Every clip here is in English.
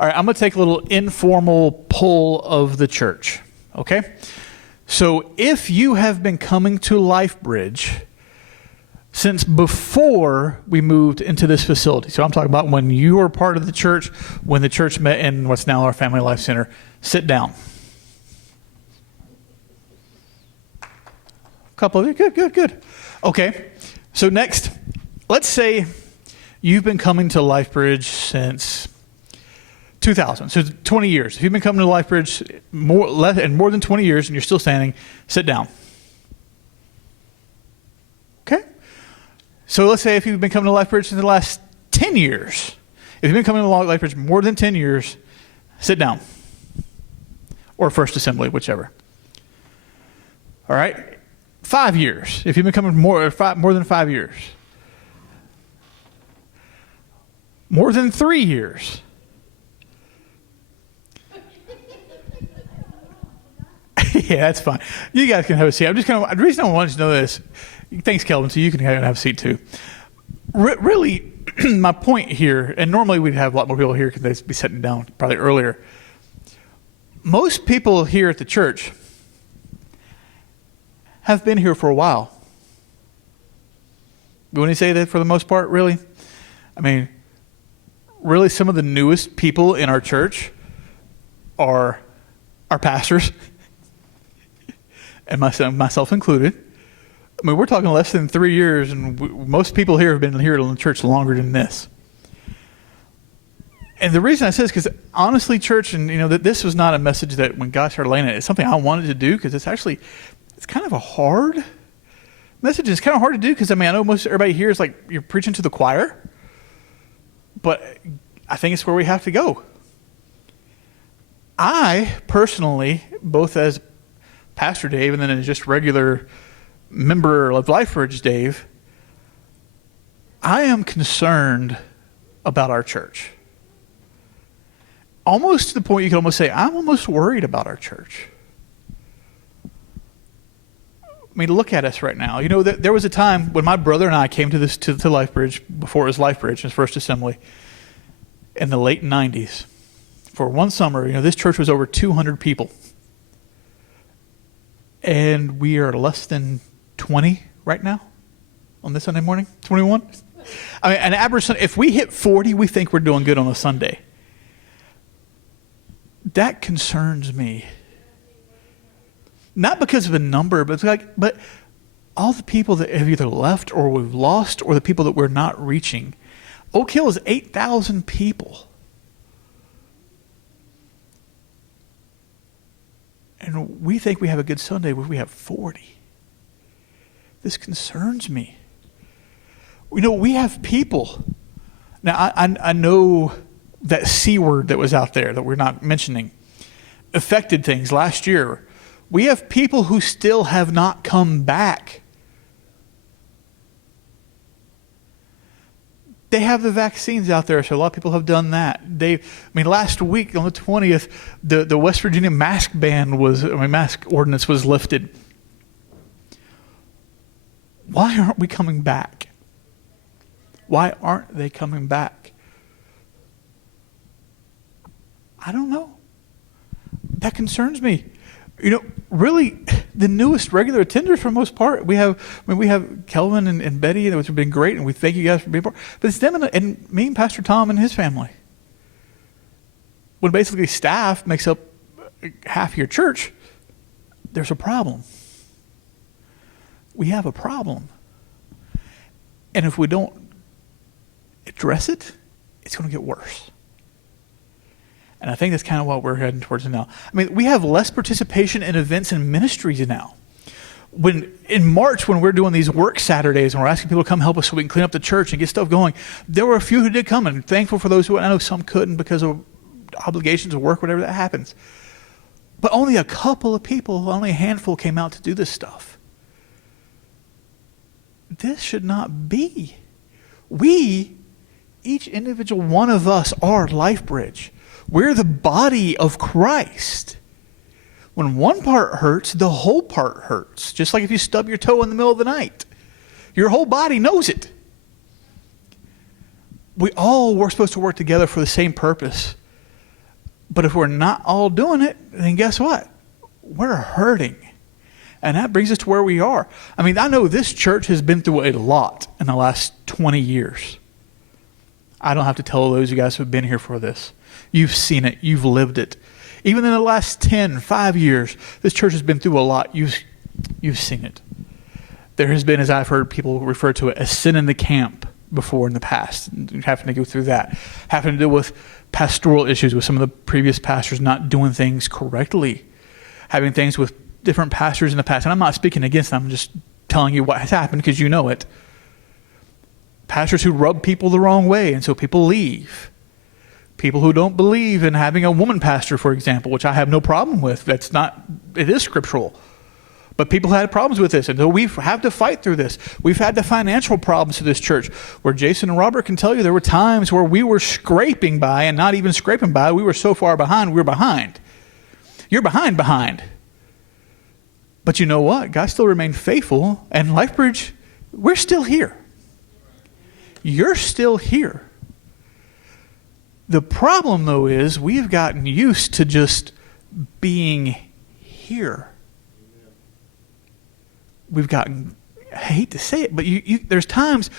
All right, I'm going to take a little informal poll of the church, okay? So if you have been coming to LifeBridge since before we moved into this facility, so I'm talking about when you were part of the church, when the church met in what's now our Family Life Center, sit down. A couple of you, good. Okay, so next, let's say you've been coming to LifeBridge since 2000, so 20 years. If you've been coming to LifeBridge more than 20 years and you're still standing, sit down. Okay? So let's say if you've been coming to LifeBridge in the last 10 years, if you've been coming to LifeBridge more than 10 years, sit down. Or First Assembly, whichever. All right? 5 years. If you've been coming more than 5 years. More than 3 years. Yeah, that's fine. You guys can have a seat. The reason I wanted to know this, thanks, Kelvin, so you can have a seat too. Really, my point here, and normally we'd have a lot more people here because they'd be sitting down probably earlier. Most people here at the church have been here for a while. When you say that for the most part, really? I mean, really some of the newest people in our church are our pastors. And myself included. I mean, we're talking less than 3 years, and most people here have been here in the church longer than this. And the reason I say this is because honestly, church, and that this was not a message that when God started laying it, it's something I wanted to do because it's kind of a hard message. It's kind of hard to do because I know most everybody here is like you're preaching to the choir, but I think it's where we have to go. I personally, both as Pastor Dave and then as just regular member of LifeBridge Dave, I am concerned about our church. Almost to the point you could almost say, I'm almost worried about our church. I mean, look at us right now. There was a time when my brother and I came to LifeBridge, before it was LifeBridge, his First Assembly, in the late 90s. For one summer, this church was over 200 people. And we are less than 20 right now on this Sunday morning, 21. I mean, an average Sunday, if we hit 40, we think we're doing good on a Sunday. That concerns me. Not because of a number, but all the people that have either left or we've lost or the people that we're not reaching. Oak Hill is 8,000 people. And we think we have a good Sunday where we have 40. This concerns me. We have people. Now, I know that C word that was out there that we're not mentioning affected things last year. We have people who still have not come back. They have the vaccines out there, so a lot of people have done that. Last week on the 20th, the West Virginia mask ordinance was lifted. Why aren't we coming back? Why aren't they coming back? I don't know. That concerns me. Really, the newest regular attenders for the most part, we have Kelvin and Betty, which have been great, and we thank you guys for being part. But it's them and me and Pastor Tom and his family. When basically staff makes up half your church, there's a problem. We have a problem. And if we don't address it, it's going to get worse. And I think that's kind of what we're heading towards now. We have less participation in events and ministries now. In March, when we're doing these work Saturdays and we're asking people to come help us so we can clean up the church and get stuff going, there were a few who did come, and thankful for those who, I know some couldn't because of obligations of work, whatever that happens. But only a couple of people, only a handful came out to do this stuff. This should not be. We, each individual one of us, are LifeBridge. We're the body of Christ. When one part hurts, the whole part hurts. Just like if you stub your toe in the middle of the night. Your whole body knows it. We're supposed to work together for the same purpose. But if we're not all doing it, then guess what? We're hurting. And that brings us to where we are. I mean, I know this church has been through a lot in the last 20 years. I don't have to tell those of you guys who have been here for this. You've seen it. You've lived it. Even in the last 5 years, this church has been through a lot. You've seen it. There has been, as I've heard people refer to it, a sin in the camp before in the past. Having to go through that. Having to deal with pastoral issues with some of the previous pastors not doing things correctly. Having things with different pastors in the past. And I'm not speaking against them. I'm just telling you what has happened because you know it. Pastors who rub people the wrong way, and so people leave. People who don't believe in having a woman pastor, for example, which I have no problem with. It is scriptural. But people had problems with this, and so we have to fight through this. We've had the financial problems to this church, where Jason and Robert can tell you there were times where we were scraping by, and not even scraping by. We were so far behind, we were behind. You're behind. But you know what? God still remained faithful, and LifeBridge, we're still here. You're still here. The problem, though, is we've gotten used to just being here. We've gotten, I hate to say it, but there's times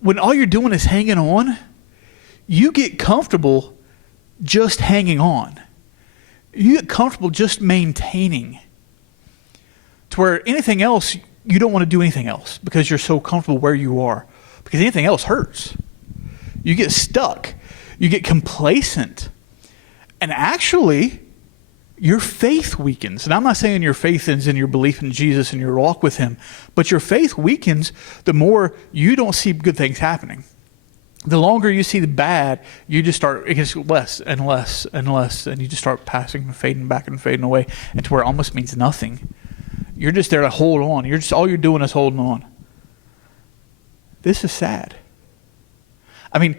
when all you're doing is hanging on, you get comfortable just hanging on. You get comfortable just maintaining. To where anything else, you don't want to do anything else because you're so comfortable where you are. Because anything else hurts. You get stuck. You get complacent. And actually, your faith weakens. And I'm not saying your faith is in your belief in Jesus and your walk with him, but your faith weakens the more you don't see good things happening. The longer you see the bad, it gets less and less and less, and you just start passing and fading back and fading away, and to where it almost means nothing. You're just there to hold on. All you're doing is holding on. This is sad. I mean,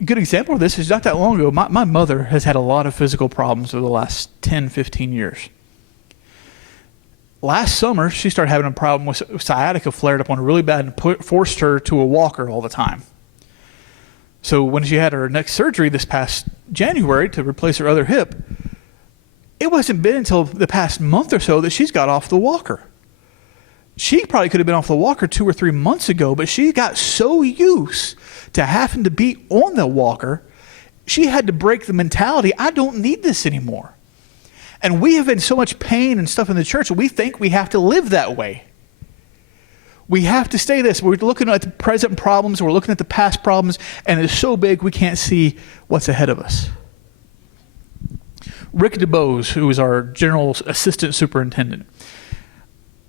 a good example of this is not that long ago. My mother has had a lot of physical problems over the last 10, 15 years. Last summer, she started having a problem with sciatica flared up on her really bad and forced her to a walker all the time. So when she had her neck surgery this past January to replace her other hip, it wasn't been until the past month or so that she's got off the walker. She probably could have been off the walker 2 or 3 months ago, but she got so used to having to be on the walker, she had to break the mentality, I don't need this anymore. And we have in so much pain and stuff in the church, we think we have to live that way. We have to stay this. We're looking at the present problems, we're looking at the past problems, and it's so big we can't see what's ahead of us. Rick DeBose, who is our general assistant superintendent,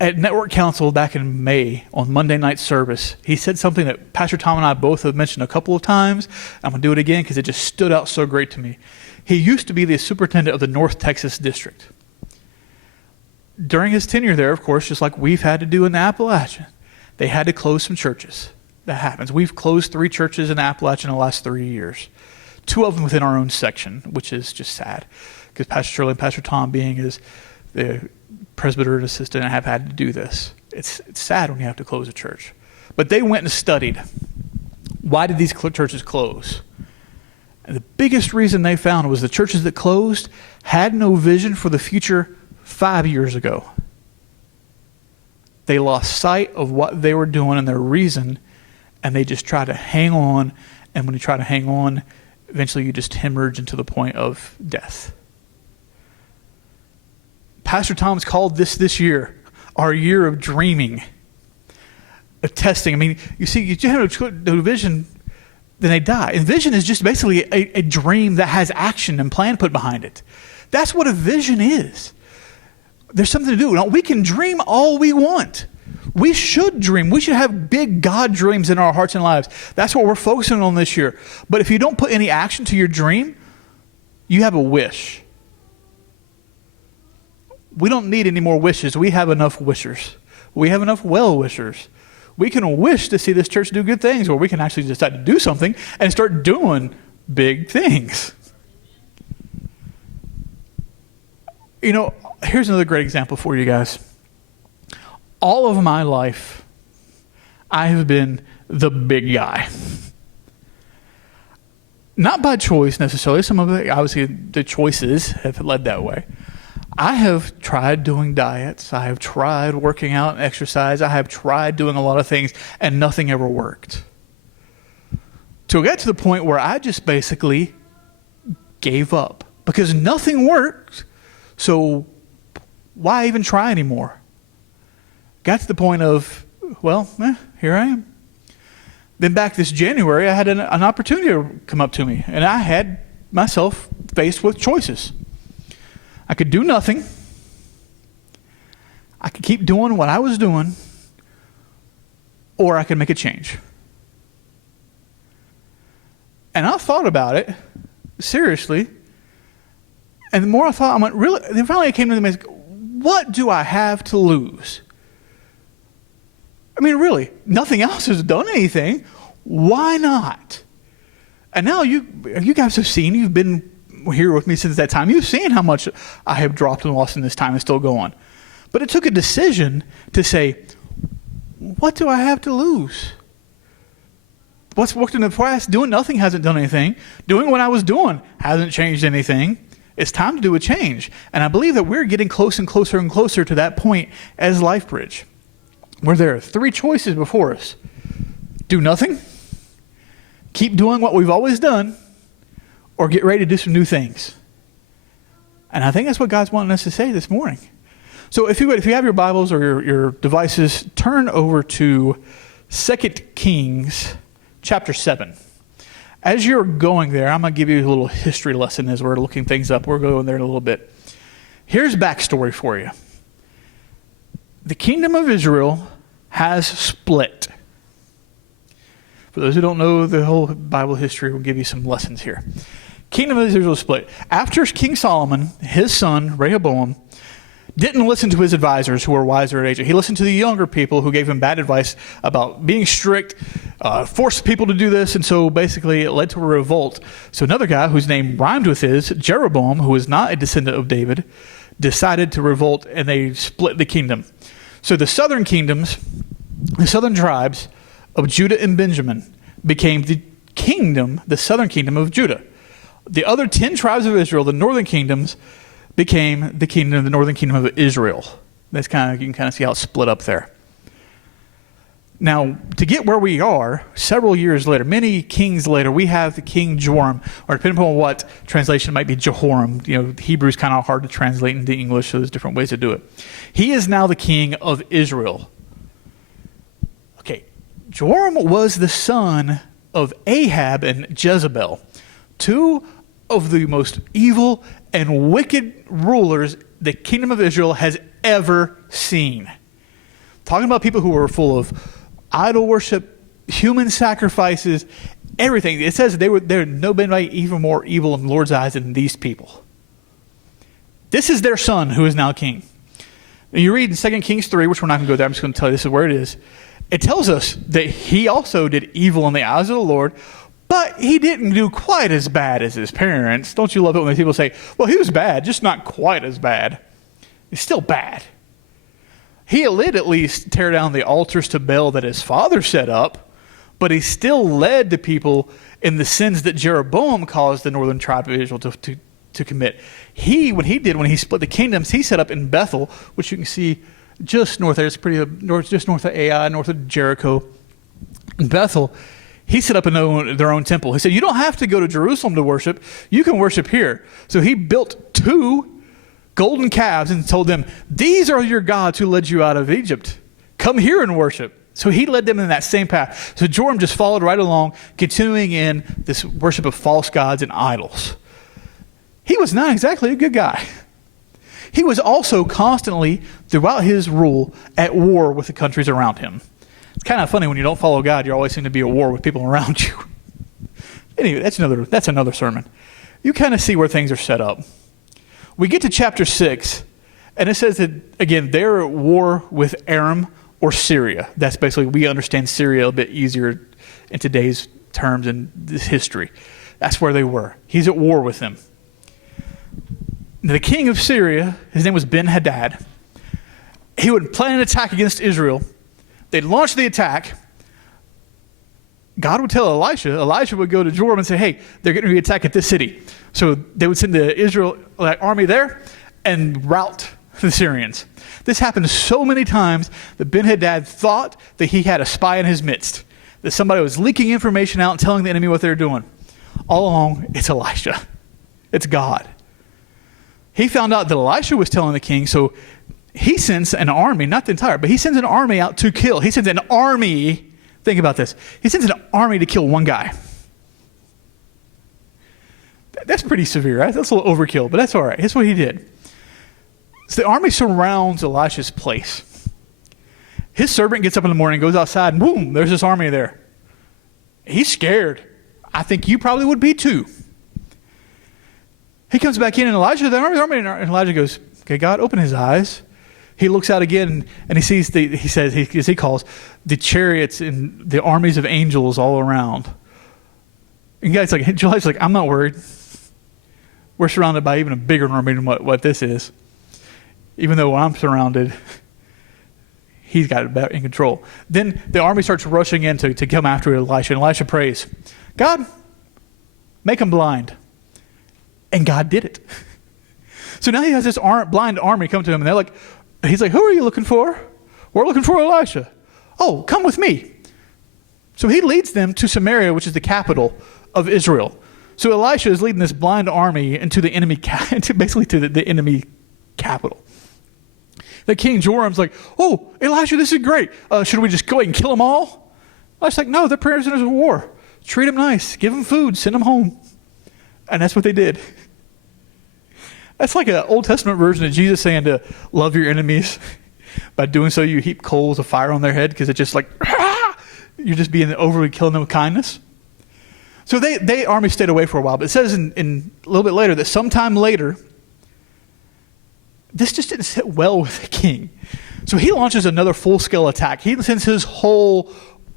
at Network Council back in May on Monday night service, he said something that Pastor Tom and I both have mentioned a couple of times. I'm going to do it again because it just stood out so great to me. He used to be the superintendent of the North Texas district. During his tenure there, of course, just like we've had to do in the Appalachian, they had to close some churches. That happens. We've closed 3 churches in Appalachian in the last 3 years. 2 of them within our own section, which is just sad. Because Pastor Shirley and Pastor Tom being the presbyter and assistant have had to do this. It's sad when you have to close a church. But they went and studied, why did these churches close? And the biggest reason they found was the churches that closed had no vision for the future 5 years ago. They lost sight of what they were doing and their reason, and they just tried to hang on. And when you try to hang on, eventually you just hemorrhage into the point of death. Pastor Tom's called this year our year of dreaming, of testing. I mean, you see, you just have no vision, then they die. And vision is just basically a dream that has action and plan put behind it. That's what a vision is. There's something to do. Now, we can dream all we want. We should dream. We should have big God dreams in our hearts and lives. That's what we're focusing on this year. But if you don't put any action to your dream, you have a wish. We don't need any more wishes. We have enough wishers. We have enough well-wishers. We can wish to see this church do good things, or we can actually decide to do something and start doing big things. You know, here's another great example for you guys. All of my life, I have been the big guy. not by choice necessarily. Some of it, obviously, the choices have led that way. I have tried doing diets. I have tried working out and exercise. I have tried doing a lot of things, and nothing ever worked. To get to the point where I just basically gave up because nothing worked. So why even try anymore? Got to the point of, here I am. Then back this January, I had an opportunity come up to me, and I had myself faced with choices. I could do nothing. I could keep doing what I was doing, or I could make a change. And I thought about it seriously, and the more I thought, I went, really? Then finally I came to the what do I have to lose? I mean, really, nothing else has done anything. Why not? And now you guys have seen, you've been here with me since that time. You've seen how much I have dropped and lost in this time and still going. But it took a decision to say, what do I have to lose? What's worked in the past? Doing nothing hasn't done anything. Doing what I was doing hasn't changed anything. It's time to do a change. And I believe that we're getting close and closer and closer to that point as LifeBridge, where there are 3 choices before us. Do nothing, keep doing what we've always done, or get ready to do some new things. And I think that's what God's wanting us to say this morning. So if you have your Bibles or your devices, turn over to 2 Kings chapter 7. As you're going there, I'm going to give you a little history lesson as we're looking things up. We're going there in a little bit. Here's backstory for you. The kingdom of Israel has split. For those who don't know the whole Bible history, we'll give you some lessons here. Kingdom of Israel split. After King Solomon, his son, Rehoboam, didn't listen to his advisors who were wiser at age. He listened to the younger people who gave him bad advice about being strict, forced people to do this, and so basically it led to a revolt. So another guy whose name rhymed with his, Jeroboam, who was not a descendant of David, decided to revolt, and they split the kingdom. So the southern kingdoms, the southern tribes of Judah and Benjamin became the southern kingdom of Judah. The other 10 tribes of Israel, the northern kingdoms, became the northern kingdom of Israel. You can kind of see how it's split up there. Now, to get where we are, several years later, many kings later, we have the King Joram, or depending upon what translation, it might be Jehoram. Hebrew's kind of hard to translate into English, so there's different ways to do it. He is now the king of Israel. Okay, Joram was the son of Ahab and Jezebel, 2 of the most evil and wicked rulers the kingdom of Israel has ever seen. Talking about people who were full of idol worship, human sacrifices, everything. It says they're nobody even more evil in the Lord's eyes than these people. This is their son who is now king. And you read in 2 Kings 3, which we're not going to go there. I'm just going to tell you this is where it is. It tells us that he also did evil in the eyes of the Lord, but he didn't do quite as bad as his parents. Don't you love it when people say, well, he was bad, just not quite as bad. He's still bad. He did at least tear down the altars to Baal that his father set up, but he still led the people in the sins that Jeroboam caused the northern tribe of Israel to commit. When he split the kingdoms, he set up in Bethel, which you can see just north there. It's just north of Ai, north of Jericho. In Bethel, he set up their own temple. He said, you don't have to go to Jerusalem to worship. You can worship here. So he built 2 golden calves and told them, these are your gods who led you out of Egypt. Come here and worship. So he led them in that same path. So Joram just followed right along, continuing in this worship of false gods and idols. He was not exactly a good guy. He was also constantly, throughout his rule, at war with the countries around him. It's kind of funny when you don't follow God, you always seem to be at war with people around you. Anyway, that's another sermon. You kind of see where things are set up. We get to chapter 6, and it says that, again, they're at war with Aram or Syria. That's basically, we understand Syria a bit easier in today's terms and this history. That's where they were. He's at war with them. The king of Syria, his name was Ben-Hadad. He would plan an attack against Israel. They'd launch the attack. God would tell Elisha. Elijah would go to Joram and say, hey, they're getting ready to attack at this city. So they would send the Israel army there and rout the Syrians. This happened so many times that Ben-Hadad thought that he had a spy in his midst, that somebody was leaking information out and telling the enemy what they were doing. All along, it's Elisha. It's God. He found out that Elisha was telling the king, so he sends an army, not the entire, but he sends an army out to kill. He sends an army, think about this, he sends an army to kill one guy. That's pretty severe, right? That's a little overkill, but that's all right. That's what he did. So the army surrounds Elisha's place. His servant gets up in the morning, goes outside, and boom, there's this army there. He's scared. I think you probably would be too. He comes back in, and Elijah, the army, and Elijah goes, okay, God, open his eyes. He looks out again, and he sees, as he calls, the chariots and the armies of angels all around. And Elijah's like, I'm not worried. We're surrounded by even a bigger army than what this is. Even though I'm surrounded, he's got it in control. Then the army starts rushing in to come after Elisha, and Elisha prays, God, make them blind. And God did it. So now he has this blind army come to him, and he's like, who are you looking for? We're looking for Elisha. Oh, come with me. So he leads them to Samaria, which is the capital of Israel. So Elisha is leading this blind army into the enemy, basically to the enemy capital. The king Joram's like, oh, Elisha, this is great. Should we just go ahead and kill them all? Elisha's like, no, they're prisoners of war. Treat them nice. Give them food. Send them home. And that's what they did. That's like an Old Testament version of Jesus saying to love your enemies. By doing so, you heap coals of fire on their head because it's just like, you're just being overly killing them with kindness. So they army stayed away for a while, but it says in a little bit later that sometime later, this just didn't sit well with the king. So he launches another full-scale attack. He sends his whole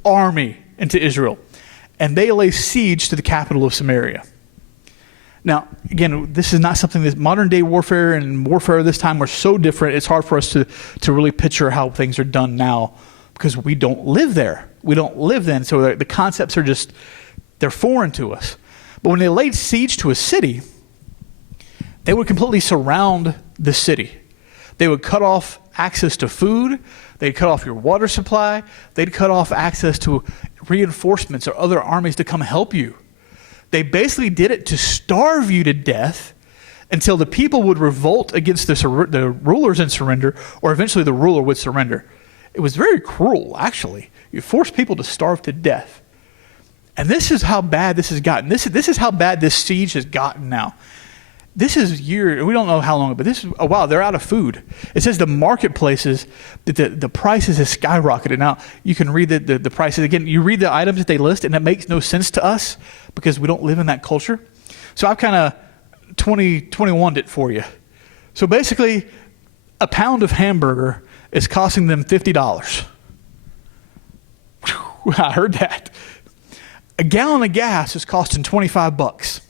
army into Israel, and they lay siege to the capital of Samaria. Now, again, this is not something that modern-day warfare and warfare of this time are so different, it's hard for us to really picture how things are done now because we don't live there. We don't live then, so the concepts are just, they're foreign to us. But when they laid siege to a city, they would completely surround the city. They would cut off access to food. They'd cut off your water supply. They'd cut off access to reinforcements or other armies to come help you. They basically did it to starve you to death until the people would revolt against the rulers and surrender, or eventually the ruler would surrender. It was very cruel, actually. You forced people to starve to death. And this is how bad this has gotten. This is how bad this siege has gotten now. This is years, we don't know how long, but this is a while. They're out of food. It says the marketplaces, that the prices have skyrocketed. Now, you can read the prices. Again, you read the items that they list, and it makes no sense to us because we don't live in that culture. So I've kind of 2021'd it for you. So basically, a pound of hamburger is costing them $50. Whew, I heard that. A gallon of gas is costing $25.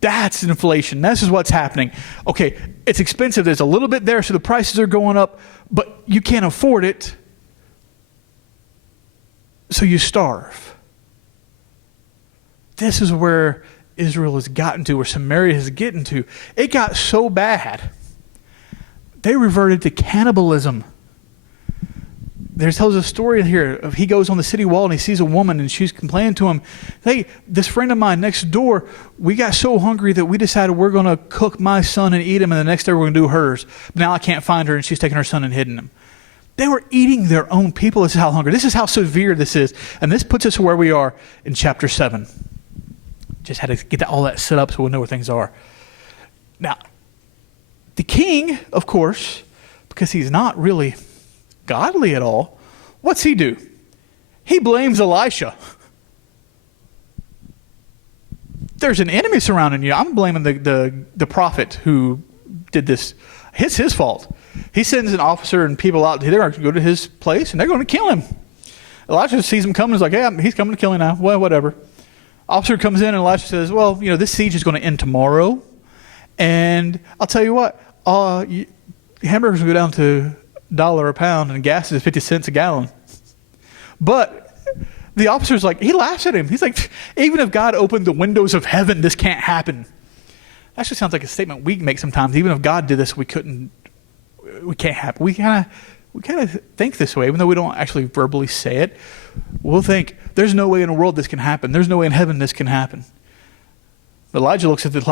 That's inflation. This is what's happening. Okay, it's expensive. There's a little bit there, so the prices are going up, but you can't afford it, so you starve. This is where Israel has gotten to, where Samaria has gotten to. It got so bad, they reverted to cannibalism. There tells a story here of he goes on the city wall and he sees a woman and she's complaining to him, hey, this friend of mine next door, we got so hungry that we decided we're going to cook my son and eat him, and the next day we're going to do hers. But now I can't find her, and she's taken her son and hidden him. They were eating their own people. This is how hungry. This is how severe this is. And this puts us where we are in chapter 7. Just had to get all that set up so we know where things are. Now, the king, of course, because he's not really godly at all, what's he do? He blames Elisha. There's an enemy surrounding you. I'm blaming the prophet who did this. It's his fault. He sends an officer and people out. They're going to go to his place and they're going to kill him. Elisha sees him coming and is like, hey, he's coming to kill him now. Well, whatever. Officer comes in and Elisha says, well, this siege is going to end tomorrow. And I'll tell you what, hamburgers will go down to $1 a pound and gas is 50 cents a gallon. But The officer's like, he laughs at him. He's like, even if God opened the windows of heaven, this can't happen. Actually sounds like a statement we make sometimes. Even if God did this, we can't happen. We kind of think this way, even though we don't actually verbally say it. We'll think, there's no way in the world this can happen. There's no way in heaven this can happen. Elisha looks at this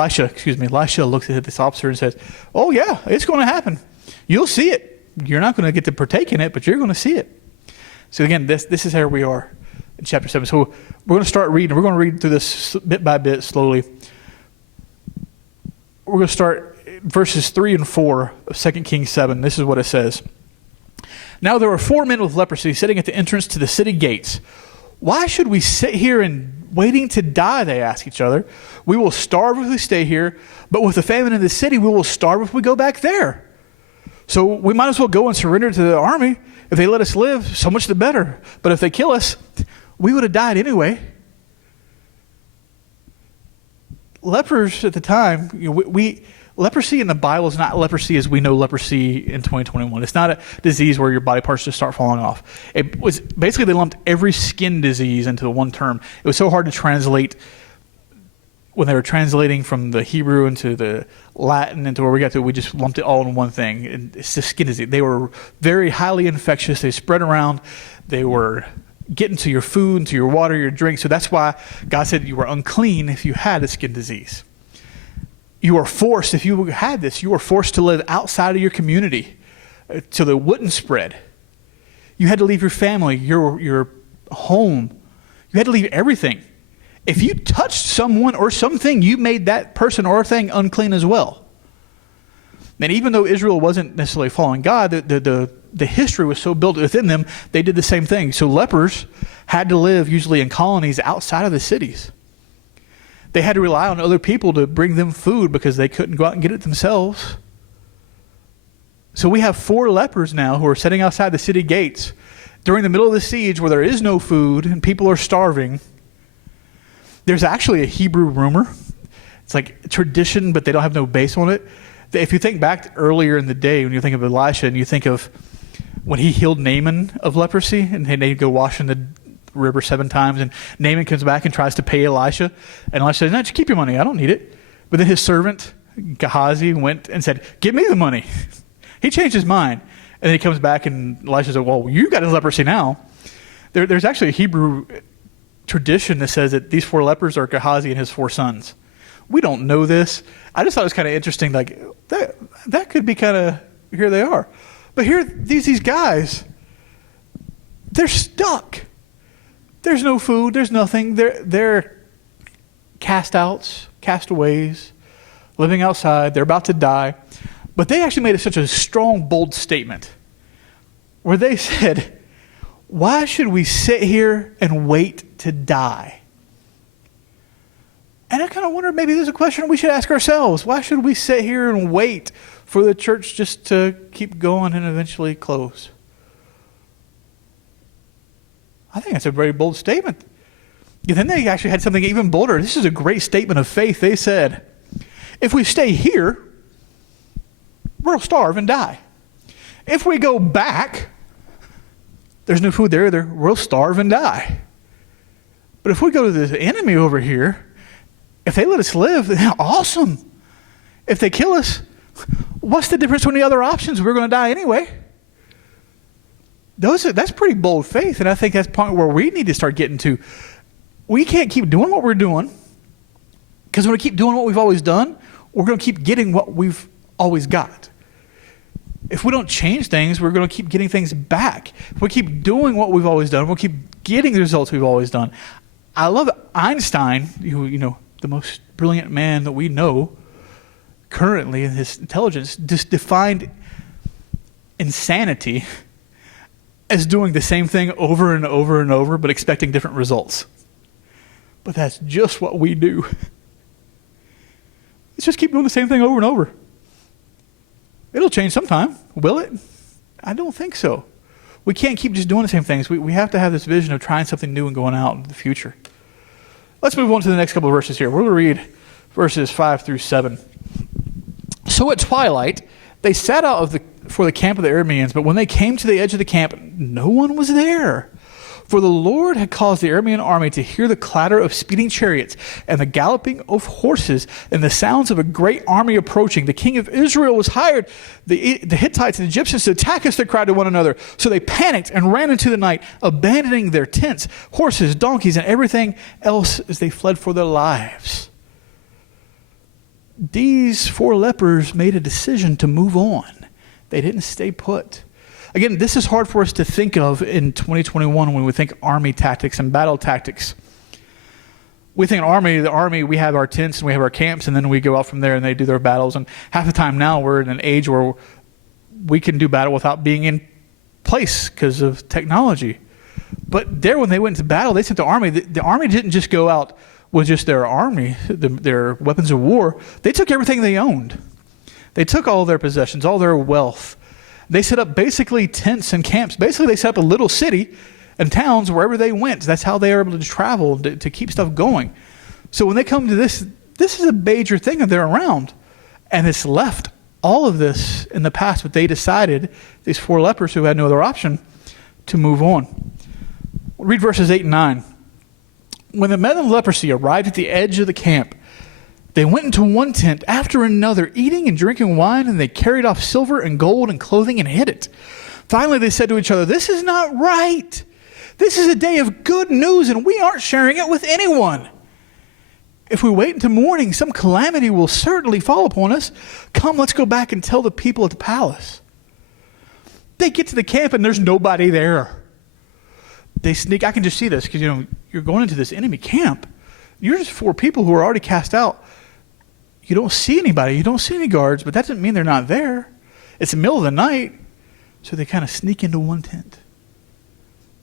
officer and says, oh yeah, it's going to happen. You'll see it. You're not going to get to partake in it, but you're going to see it. So again, this is where we are in chapter 7. So we're going to start reading. We're going to read through this bit by bit slowly. We're going to start verses 3 and 4 of 2 Kings 7. This is what it says. Now there were 4 men with leprosy sitting at the entrance to the city gates. Why should we sit here and waiting to die, they ask each other. We will starve if we stay here, but with the famine in the city, we will starve if we go back there. So we might as well go and surrender to the army. If they let us live, so much the better. But if they kill us, we would have died anyway. Lepers at the time, leprosy in the Bible is not leprosy as we know leprosy in 2021. It's not a disease where your body parts just start falling off. It was basically they lumped every skin disease into one term. It was so hard to translate when they were translating from the Hebrew into the Latin into where we got to. We just lumped it all in one thing. And it's just skin disease. They were very highly infectious. They spread around. They were getting to your food, into your water, your drink. So that's why God said you were unclean if you had a skin disease. You are forced, if you had this, you were forced to live outside of your community so that it wouldn't spread. You had to leave your family, your home. You had to leave everything. If you touched someone or something, you made that person or thing unclean as well. And even though Israel wasn't necessarily following God, the history was so built within them, they did the same thing. So lepers had to live usually in colonies outside of the cities. They had to rely on other people to bring them food because they couldn't go out and get it themselves. So we have 4 lepers now who are sitting outside the city gates during the middle of the siege where there is no food and people are starving. There's actually a Hebrew rumor. It's like tradition, but they don't have no base on it. If you think back to earlier in the day, when you think of Elisha and you think of when he healed Naaman of leprosy and they go wash in the river 7 times, and Naaman comes back and tries to pay Elisha, and Elisha says, no, just keep your money, I don't need it. But then his servant Gehazi went and said, give me the money. He changed his mind, and then he comes back and Elisha said, well, you got his leprosy now. There's actually a Hebrew tradition that says that these 4 lepers are Gehazi and his 4 sons. We don't know this. I just thought it was kind of interesting, like that could be kind of, here they are. But here, these guys, they're stuck. There's no food. There's nothing. They're castaways, living outside. They're about to die. But they actually made such a strong, bold statement where they said, why should we sit here and wait to die? And I kind of wonder, maybe there's a question we should ask ourselves. Why should we sit here and wait for the church just to keep going and eventually close? I think that's a very bold statement. And then they actually had something even bolder. This is a great statement of faith. They said, if we stay here, we'll starve and die. If we go back, there's no food there either. We'll starve and die. But if we go to the enemy over here, if they let us live, then awesome. If they kill us, what's the difference between the other options? We're going to die anyway. That's pretty bold faith, and I think that's the point where we need to start getting to. We can't keep doing what we're doing, because when we keep doing what we've always done, we're going to keep getting what we've always got. If we don't change things, we're going to keep getting things back. If we keep doing what we've always done, we'll keep getting the results we've always done. I love Einstein, the most brilliant man that we know currently in his intelligence, just defined insanity as doing the same thing over and over and over, but expecting different results. But that's just what we do. Let's just keep doing the same thing over and over. It'll change sometime, will it? I don't think so. We can't keep just doing the same things. We have to have this vision of trying something new and going out into the future. Let's move on to the next couple of verses here. We're going to read verses 5 through 7. So at twilight, they set out for the camp of the Arameans, but when they came to the edge of the camp, no one was there. For the Lord had caused the Aramean army to hear the clatter of speeding chariots and the galloping of horses and the sounds of a great army approaching. The king of Israel was hired, the Hittites and Egyptians, to attack us, they cried to one another. So they panicked and ran into the night, abandoning their tents, horses, donkeys, and everything else as they fled for their lives. These 4 lepers made a decision to move on. They didn't stay put. Again, this is hard for us to think of in 2021 when we think army tactics and battle tactics. We think the army, we have our tents and we have our camps, and then we go out from there and they do their battles. And half the time now we're in an age where we can do battle without being in place because of technology. But there, when they went to battle, they sent the army. The army didn't just go out with just their army, their weapons of war. They took everything they owned. They took all their possessions, all their wealth. They set up basically tents and camps. Basically, they set up a little city and towns wherever they went. That's how they were able to travel to keep stuff going. So when they come to this is a major thing that they're around. And it's left all of this in the past, but they decided, these 4 lepers who had no other option, to move on. Read verses 8 and 9. When the men of leprosy arrived at the edge of the camp, they went into one tent after another, eating and drinking wine, and they carried off silver and gold and clothing and hid it. Finally, they said to each other, "This is not right. This is a day of good news, and we aren't sharing it with anyone. If we wait until morning, some calamity will certainly fall upon us. Come, let's go back and tell the people at the palace." They get to the camp, and there's nobody there. They sneak. I can just see this because, you're going into this enemy camp. You're just 4 people who are already cast out. You don't see anybody. You don't see any guards, but that doesn't mean they're not there. It's the middle of the night, so they kind of sneak into one tent.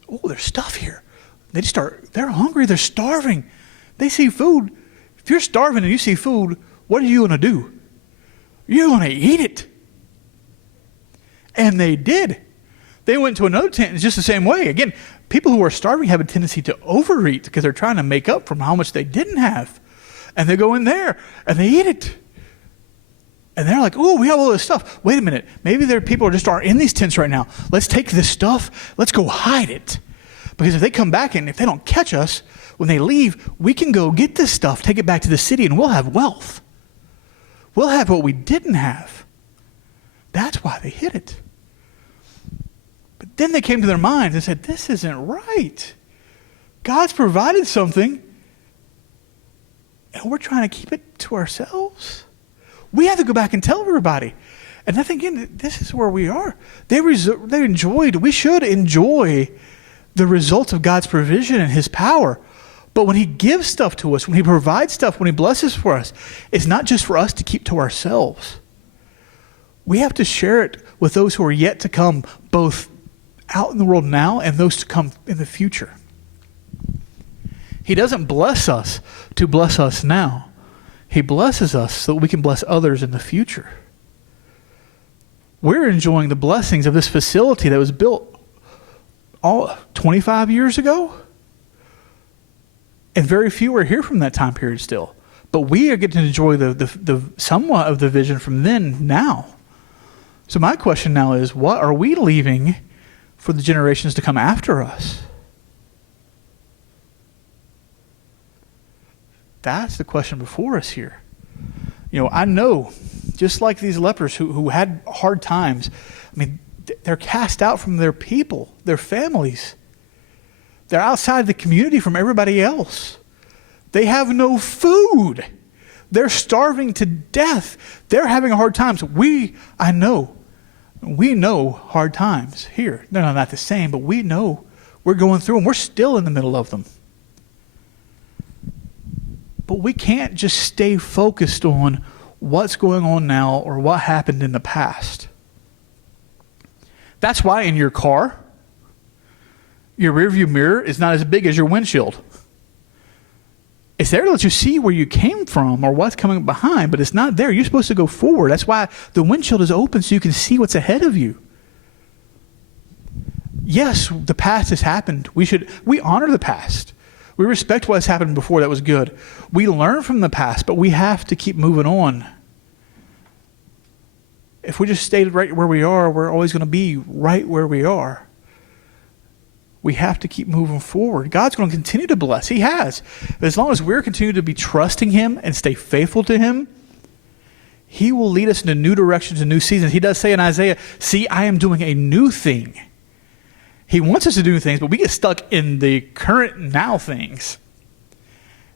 Oh, there's stuff here. They're hungry. They're starving. They see food. If you're starving and you see food, what are you going to do? You're going to eat it. And they did. They went to another tent. It's just the same way. Again, people who are starving have a tendency to overeat because they're trying to make up from how much they didn't have. And they go in there and they eat it. And they're like, oh, we have all this stuff. Wait a minute. Maybe there are people who just aren't in these tents right now. Let's take this stuff. Let's go hide it. Because if they come back and if they don't catch us, when they leave, we can go get this stuff, take it back to the city, and we'll have wealth. We'll have what we didn't have. That's why they hid it. But then they came to their minds and said, this isn't right. God's provided something, and we're trying to keep it to ourselves. We have to go back and tell everybody. And I think, again, this is where we are. We should enjoy the results of God's provision and his power. But when he gives stuff to us, when he provides stuff, when he blesses for us, it's not just for us to keep to ourselves. We have to share it with those who are yet to come, both out in the world now and those to come in the future. He doesn't bless us to bless us now. He blesses us so that we can bless others in the future. We're enjoying the blessings of this facility that was built 25 years ago. And very few are here from that time period still. But we are getting to enjoy the somewhat of the vision from then now. So my question now is, what are we leaving for the generations to come after us? That's the question before us here. I know, just like these lepers who had hard times, they're cast out from their people, their families. They're outside the community from everybody else. They have no food. They're starving to death. They're having hard times. We know hard times here. They're not the same, but we know we're going through them. We're still in the middle of them. But we can't just stay focused on what's going on now or what happened in the past. That's why in your car, your rearview mirror is not as big as your windshield. It's there to let you see where you came from or what's coming behind, but it's not there. You're supposed to go forward. That's why the windshield is open so you can see what's ahead of you. Yes, the past has happened. We honor the past. We respect what has happened before that was good. We learn from the past, but we have to keep moving on. If we just stay right where we are, we're always going to be right where we are. We have to keep moving forward. God's going to continue to bless. He has. As long as we're continuing to be trusting him and stay faithful to him, he will lead us into new directions and new seasons. He does say in Isaiah, see, I am doing a new thing. He wants us to do things, but we get stuck in the current now things.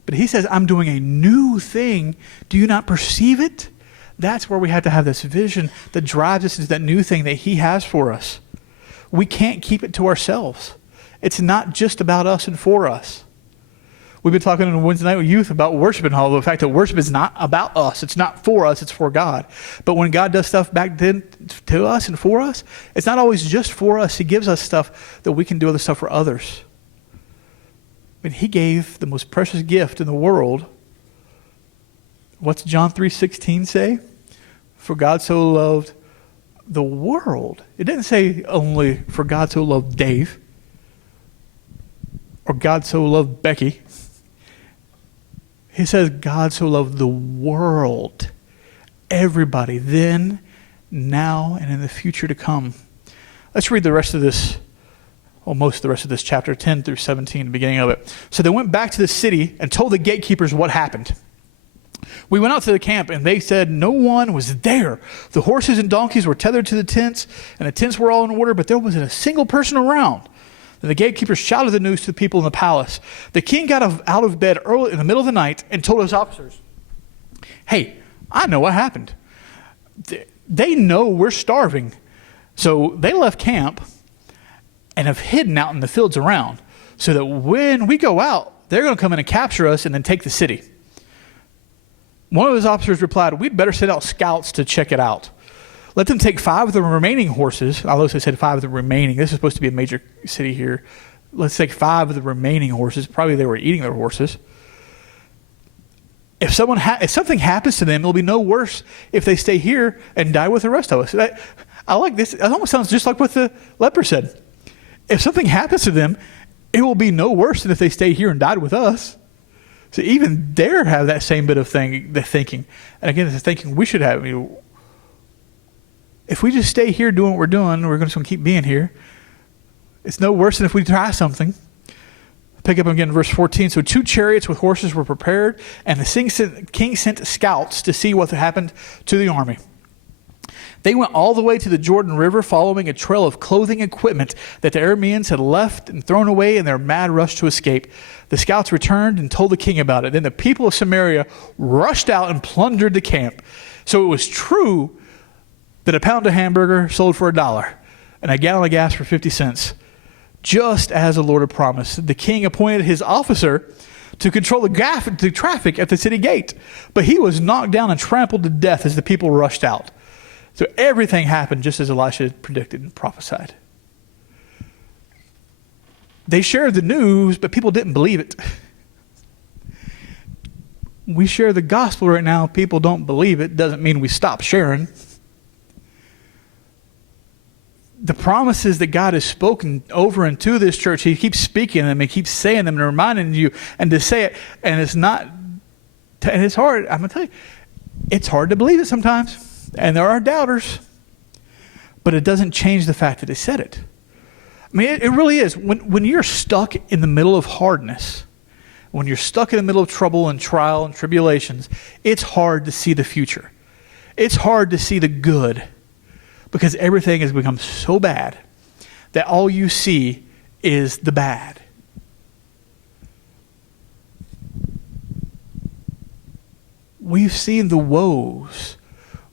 But he says, I'm doing a new thing. Do you not perceive it? That's where we have to have this vision that drives us into that new thing that he has for us. We can't keep it to ourselves. It's not just about us and for us. We've been talking on Wednesday night with youth about worship and all the fact that worship is not about us. It's not for us. It's for God. But when God does stuff back then to us and for us, it's not always just for us. He gives us stuff that we can do other stuff for others. I mean, he gave the most precious gift in the world. What's John 3:16 say? For God so loved the world. It didn't say only for God so loved Dave or God so loved Becky. He says God so loved the world. Everybody, then, now, and in the future to come. Let's read the rest of this, well, most of the rest of this chapter, 10 through 17, the beginning of it. So they went back to the city and told the gatekeepers what happened. We went out to the camp, and they said no one was there. The horses and donkeys were tethered to the tents, and the tents were all in order, but there wasn't a single person around. Then the gatekeepers shouted the news to the people in the palace. The king got out of bed early in the middle of the night and told his officers, hey, I know what happened. They know we're starving. So they left camp and have hidden out in the fields around so that when we go out, they're going to come in and capture us and then take the city. One of his officers replied, we'd better send out scouts to check it out. Let them take 5 of the remaining horses. Although they said 5 of the remaining. This is supposed to be a major city here. Let's take 5 of the remaining horses. Probably they were eating their horses. If something happens to them, it'll be no worse if they stay here and die with the rest of us. I like this. It almost sounds just like what the leper said. If something happens to them, it will be no worse than if they stay here and died with us. So even there have that same bit of thinking. And again, it's the thinking we should have. If we just stay here doing what we're doing, we're just going to keep being here. It's no worse than if we try something. Pick up again in verse 14. So 2 chariots with horses were prepared, and the king sent scouts to see what had happened to the army. They went all the way to the Jordan River, following a trail of clothing equipment that the Arameans had left and thrown away in their mad rush to escape. The scouts returned and told the king about it. Then the people of Samaria rushed out and plundered the camp. So it was true that a pound of hamburger sold for $1 and a gallon of gas for 50 cents. Just as the Lord had promised, the king appointed his officer to control the traffic at the city gate. But he was knocked down and trampled to death as the people rushed out. So everything happened just as Elisha had predicted and prophesied. They shared the news, but people didn't believe it. We share the gospel right now. People don't believe it. Doesn't mean we stop sharing. The promises that God has spoken over and to this church, he keeps speaking them and keeps saying them and reminding you and to say it. And it's not, and it's hard. I'm going to tell you, it's hard to believe it sometimes. And there are doubters, but it doesn't change the fact that he said it. I mean, it really is. When you're stuck in the middle of hardness, when you're stuck in the middle of trouble and trial and tribulations, it's hard to see the future. It's hard to see the good because everything has become so bad that all you see is the bad. We've seen the woes.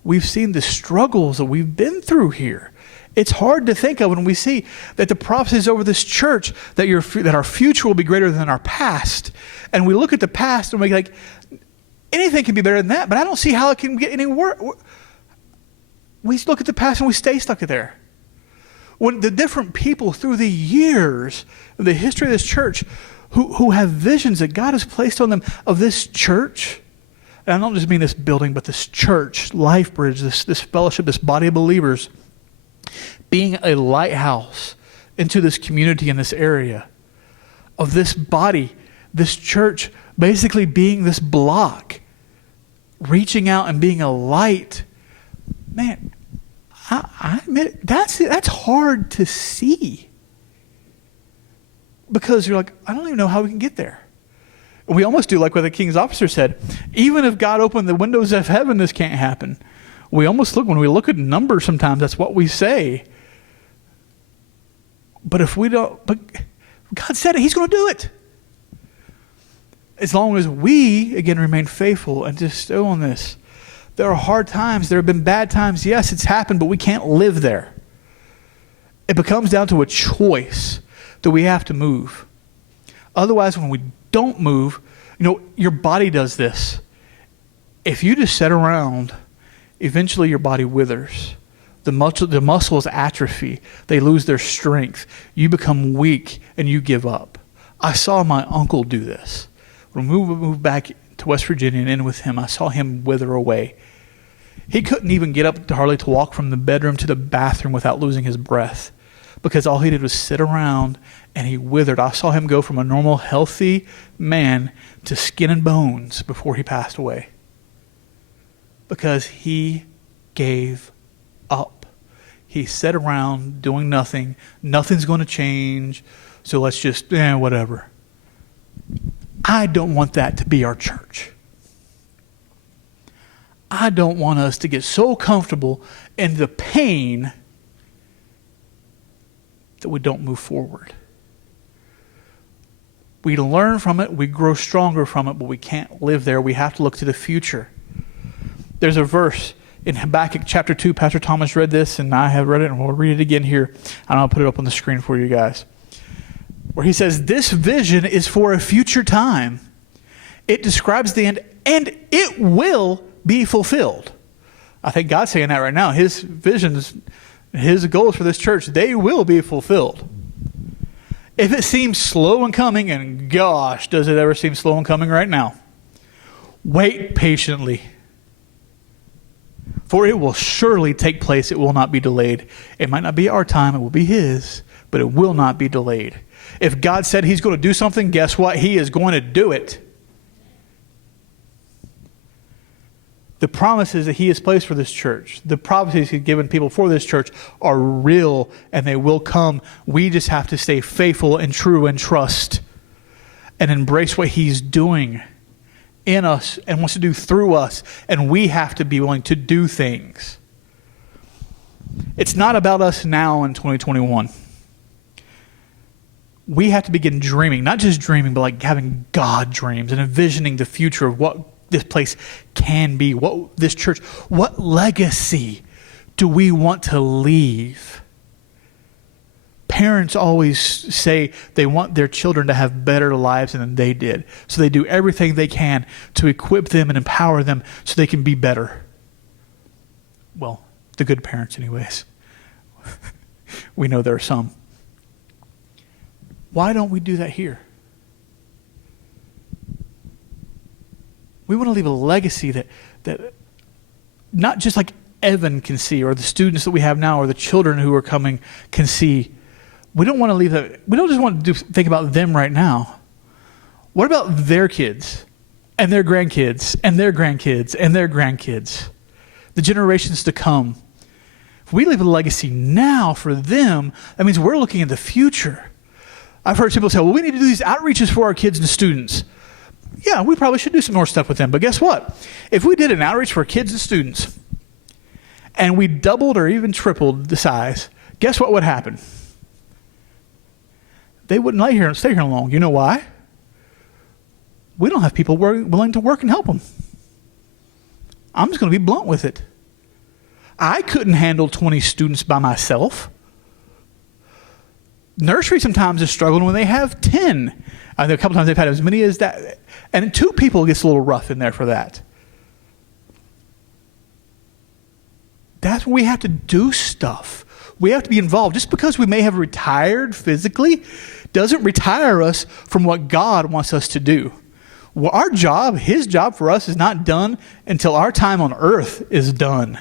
We've seen the struggles that we've been through here. It's hard to think of when we see that the prophecies over this church that our future will be greater than our past. And we look at the past and we're like, anything can be better than that, but I don't see how it can get any worse. We look at the past and we stay stuck there. When the different people through the years of the history of this church who have visions that God has placed on them of this church, and I don't just mean this building, but this church, LifeBridge, this fellowship, this body of believers, being a lighthouse into this community in this area, of this body, this church, basically being this block, reaching out and being a light. Man, I admit that's hard to see. Because you're like, I don't even know how we can get there. We almost do like what the king's officer said. Even if God opened the windows of heaven, this can't happen. We almost look, when we look at numbers sometimes, that's what we say. But if we don't, but God said it, he's going to do it. As long as we, again, remain faithful and just stay on this. There are hard times. There have been bad times. Yes, it's happened, but we can't live there. It becomes down to a choice that we have to move. Otherwise, when we don't move, your body does this. If you just sit around, eventually your body withers. The muscles atrophy. They lose their strength. You become weak and you give up. I saw my uncle do this. When we moved back to West Virginia and in with him, I saw him wither away. He couldn't even get up hardly to walk from the bedroom to the bathroom without losing his breath, because all he did was sit around and he withered. I saw him go from a normal, healthy man to skin and bones before he passed away, because he gave up. He sat around doing nothing. Nothing's going to change, so let's just, whatever. I don't want that to be our church. I don't want us to get so comfortable in the pain that we don't move forward. We learn from it, we grow stronger from it, but we can't live there. We have to look to the future. There's a verse in Habakkuk chapter 2. Pastor Thomas read this, and I have read it, and we'll read it again here. And I'll put it up on the screen for you guys. Where he says, this vision is for a future time. It describes the end, and it will be fulfilled. I think God's saying that right now. His visions, his goals for this church, they will be fulfilled. If it seems slow in coming, and gosh, does it ever seem slow in coming right now? Wait patiently. For it will surely take place. It will not be delayed. It might not be our time. It will be his, but it will not be delayed. If God said he's going to do something, guess what? He is going to do it. The promises that he has placed for this church, the prophecies he's given people for this church are real, and they will come. We just have to stay faithful and true and trust and embrace what he's doing in us and wants to do through us. And we have to be willing to do things. It's not about us now in 2021. We have to begin dreaming, not just dreaming, but like having God dreams and envisioning the future of what this place can be, what this church, what legacy do we want to leave? Parents always say they want their children to have better lives than they did. So they do everything they can to equip them and empower them so they can be better. Well, the good parents anyways. We know there are some. Why don't we do that here? We want to leave a legacy that not just like Evan can see, or the students that we have now, or the children who are coming can see. We don't want to leave that. We don't just want to think about them right now. What about their kids and their grandkids and their grandkids and their grandkids? The generations to come. If we leave a legacy now for them, that means we're looking at the future. I've heard people say, well, we need to do these outreaches for our kids and students. Yeah, we probably should do some more stuff with them. But guess what? If we did an outreach for kids and students and we doubled or even tripled the size, guess what would happen? They wouldn't stay here long. You know why? We don't have people willing to work and help them. I'm just going to be blunt with it. I couldn't handle 20 students by myself. Nursery sometimes is struggling when they have 10. A couple times they've had as many as that. And 2 people gets a little rough in there for that. That's when we have to do stuff. We have to be involved. Just because we may have retired physically doesn't retire us from what God wants us to do. Well, our job, his job for us, is not done until our time on earth is done.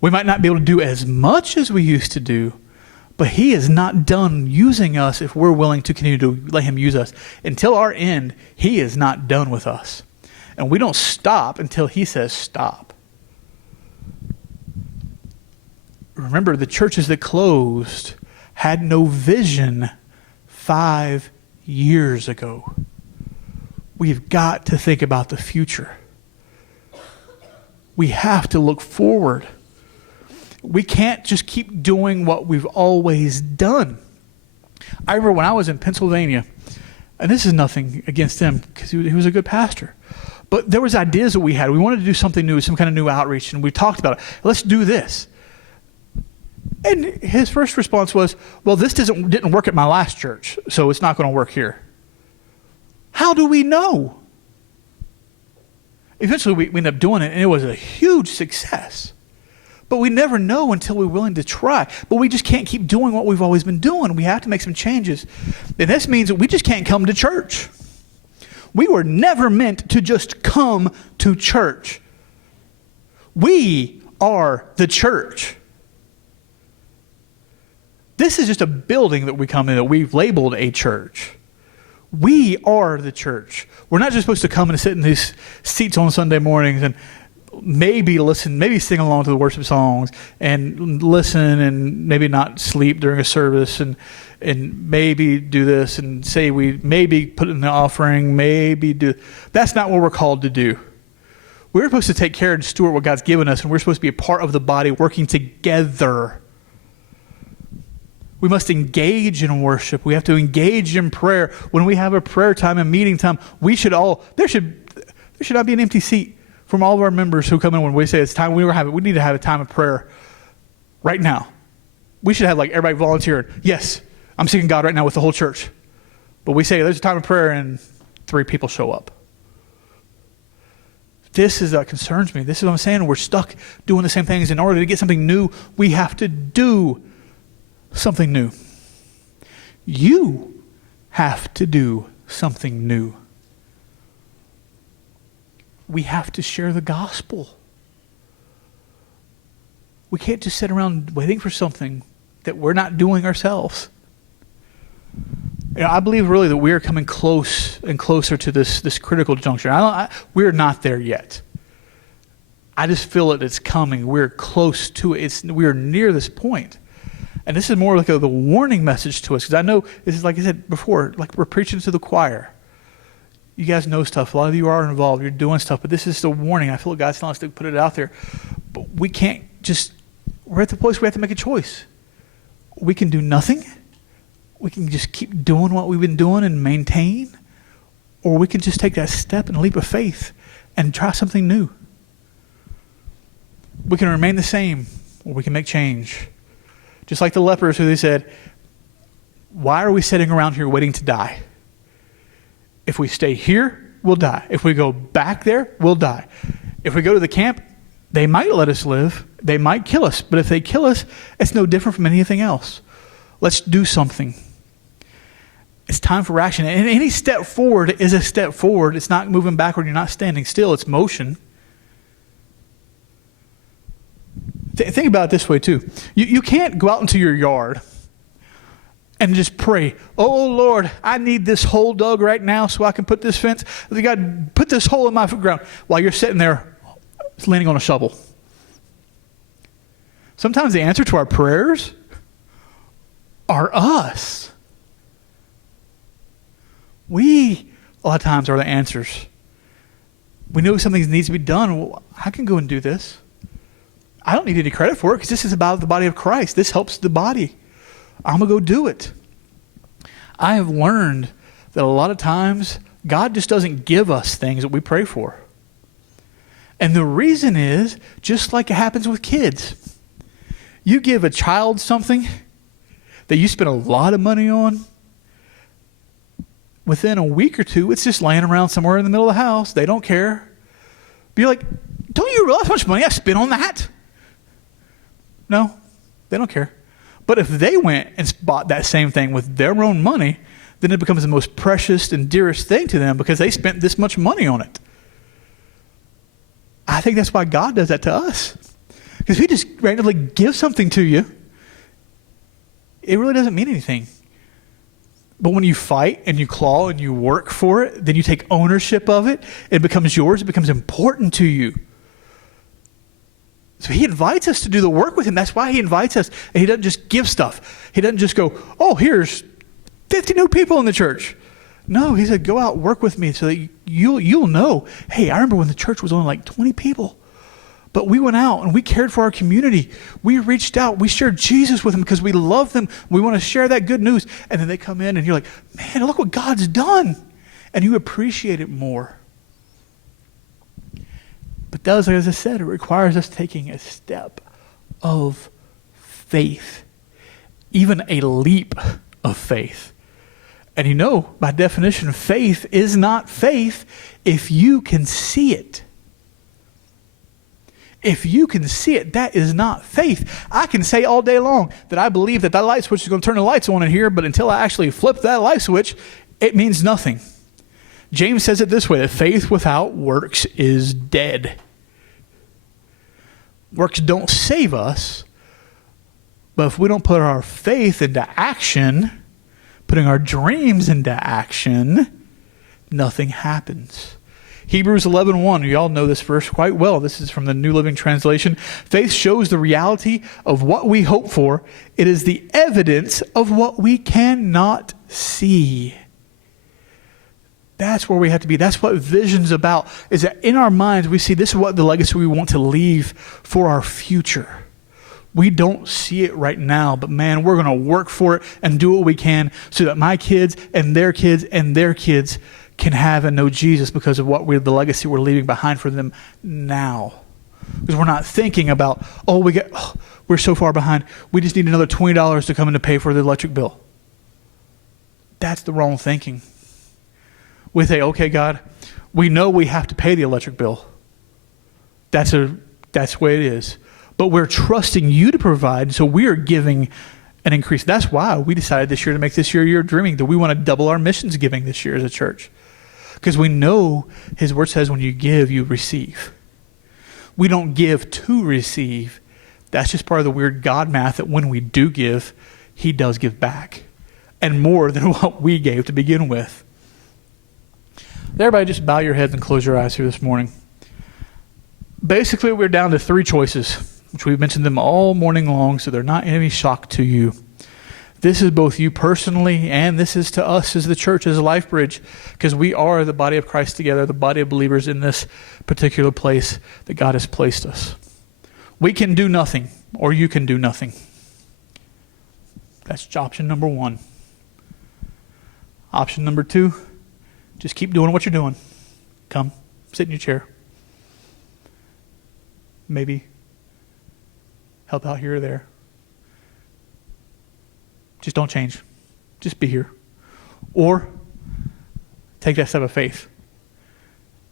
We might not be able to do as much as we used to do, but he is not done using us if we're willing to continue to let him use us. Until our end, he is not done with us. And we don't stop until he says stop. Remember, the churches that closed had no vision 5 years ago. We've got to think about the future. We have to look forward. We can't just keep doing what we've always done. I remember when I was in Pennsylvania, and this is nothing against him because he was a good pastor, but there was ideas that we had. We wanted to do something new, some kind of new outreach, and we talked about it. Let's do this. And his first response was, well, this didn't work at my last church, so it's not going to work here. How do we know? Eventually, we ended up doing it, and it was a huge success. But we never know until we're willing to try. But we just can't keep doing what we've always been doing. We have to make some changes. And this means that we just can't come to church. We were never meant to just come to church. We are the church. This is just a building that we come in that we've labeled a church. We are the church. We're not just supposed to come and sit in these seats on Sunday mornings and maybe listen, maybe sing along to the worship songs and listen and maybe not sleep during a service and maybe do this and say we maybe put in the offering, maybe do. That's not what we're called to do. We're supposed to take care and steward what God's given us, and we're supposed to be a part of the body working together. We must engage in worship. We have to engage in prayer. When we have a prayer time and meeting time, there should not be an empty seat from all of our members who come in when we say it's time. We need to have a time of prayer right now. We should have everybody volunteering. Yes, I'm seeking God right now with the whole church. But we say there's a time of prayer and 3 people show up. This is what concerns me. This is what I'm saying. We're stuck doing the same things. In order to get something new, we have to do something new. You have to do something new. We have to share the gospel. We can't just sit around waiting for something that we're not doing ourselves. I believe really that we are coming close and closer to this critical juncture. We're not there yet. I just feel it's coming. We're close to it. We're near this point. And this is more like the warning message to us, because I know this is, like I said before, like we're preaching to the choir. You guys know stuff. A lot of you are involved. You're doing stuff. But this is the warning. I feel like God's telling us to put it out there. But we can't we're at the place where we have to make a choice. We can do nothing. We can just keep doing what we've been doing and maintain. Or we can just take that step and leap of faith and try something new. We can remain the same, or we can make change. Just like the lepers who they said, why are we sitting around here waiting to die? If we stay here, we'll die. If we go back there, we'll die. If we go to the camp, they might let us live. They might kill us. But if they kill us, it's no different from anything else. Let's do something. It's time for action. And any step forward is a step forward. It's not moving backward. You're not standing still. It's motion. Think about it this way too. You can't go out into your yard and just pray, oh Lord, I need this hole dug right now so I can put this fence. God, put this hole in my ground, while you're sitting there leaning on a shovel. Sometimes the answer to our prayers are us. We, a lot of times, are the answers. We know something needs to be done. Well, I can go and do this. I don't need any credit for it because this is about the body of Christ. This helps the body. I'm going to go do it. I have learned that a lot of times God just doesn't give us things that we pray for. And the reason is, just like it happens with kids, you give a child something that you spend a lot of money on, within a week or two, it's just laying around somewhere in the middle of the house. They don't care. But you're like, don't you realize how much money I spent on that? No, they don't care. But if they went and bought that same thing with their own money, then it becomes the most precious and dearest thing to them because they spent this much money on it. I think that's why God does that to us. Because if He just randomly gives something to you, it really doesn't mean anything. But when you fight and you claw and you work for it, then you take ownership of it. It becomes yours. It becomes important to you. So He invites us to do the work with Him. That's why He invites us. And He doesn't just give stuff. He doesn't just go, oh, here's 50 new people in the church. No, he said, go out, work with me so that you'll know. Hey, I remember when the church was only like 20 people. But we went out and we cared for our community. We reached out. We shared Jesus with them because we love them. We want to share that good news. And then they come in and you're like, man, look what God's done. And you appreciate it more. But does, as I said, it requires us taking a step of faith, even a leap of faith. And you know, by definition, faith is not faith if you can see it. If you can see it, that is not faith. I can say all day long that I believe that light switch is going to turn the lights on in here, but until I actually flip that light switch, it means nothing. James says it this way, that faith without works is dead. Works don't save us, but if we don't put our faith into action, putting our dreams into action, nothing happens. Hebrews 11:1, you all know this verse quite well. This is from the New Living Translation. Faith shows the reality of what we hope for. It is the evidence of what we cannot see. That's where we have to be. That's what vision's about, is that in our minds we see this is what the legacy we want to leave for our future. We don't see it right now, but man, we're going to work for it and do what we can so that my kids and their kids and their kids can have and know Jesus because of the legacy we're leaving behind for them now. Because we're not thinking about, we're so far behind. We just need another $20 to come in to pay for the electric bill. That's the wrong thinking. We say, okay, God, we know we have to pay the electric bill. That's the way it is. But we're trusting you to provide, so we are giving an increase. That's why we decided this year to make this year a year of dreaming, that we want to double our missions giving this year as a church. Because we know his word says when you give, you receive. We don't give to receive. That's just part of the weird God math that when we do give, he does give back. And more than what we gave to begin with. Everybody just bow your heads and close your eyes here this morning. Basically, we're down to 3 choices, which we've mentioned them all morning long, so they're not any shock to you. This is both you personally, and this is to us as the church, as a Life Bridge, because we are the body of Christ together, the body of believers in this particular place that God has placed us. We can do nothing, or you can do nothing. That's option number 1. Option number 2, just keep doing what you're doing. Come, sit in your chair. Maybe help out here or there. Just don't change. Just be here. Or take that step of faith.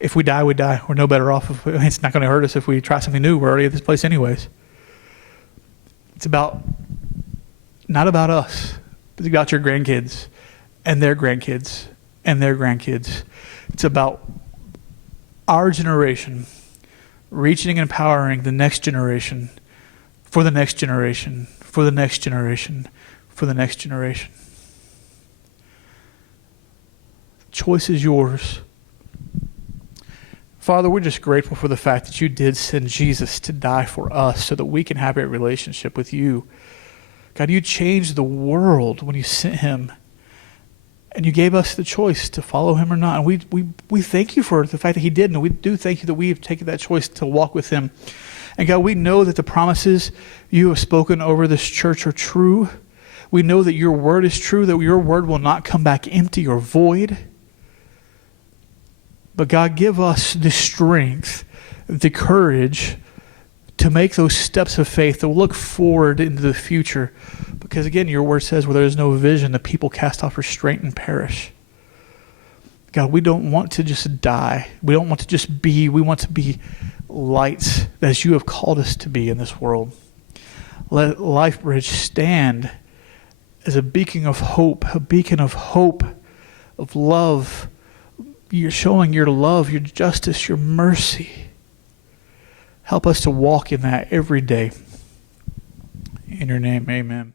If we die, we die. We're no better off. It's not going to hurt us if we try something new. We're already at this place anyways. It's not about us. It's about your grandkids and their grandkids and their grandkids. It's about our generation reaching and empowering the next generation for the next generation, for the next generation, for the next generation. The choice is yours. Father, we're just grateful for the fact that you did send Jesus to die for us so that we can have a relationship with you. God, you changed the world when you sent him. And you gave us the choice to follow him or not. And we thank you for the fact that he did. And we do thank you that we have taken that choice to walk with him. And God, we know that the promises you have spoken over this church are true. We know that your word is true, that your word will not come back empty or void. But God, give us the strength, the courage to make those steps of faith, to look forward into the future. Because again, your word says where there is no vision, the people cast off restraint and perish. God, we don't want to just die. We don't want to just be. We want to be lights as you have called us to be in this world. Let Life Bridge stand as a beacon of hope, of love. You're showing your love, your justice, your mercy. Help us to walk in that every day. In your name, amen.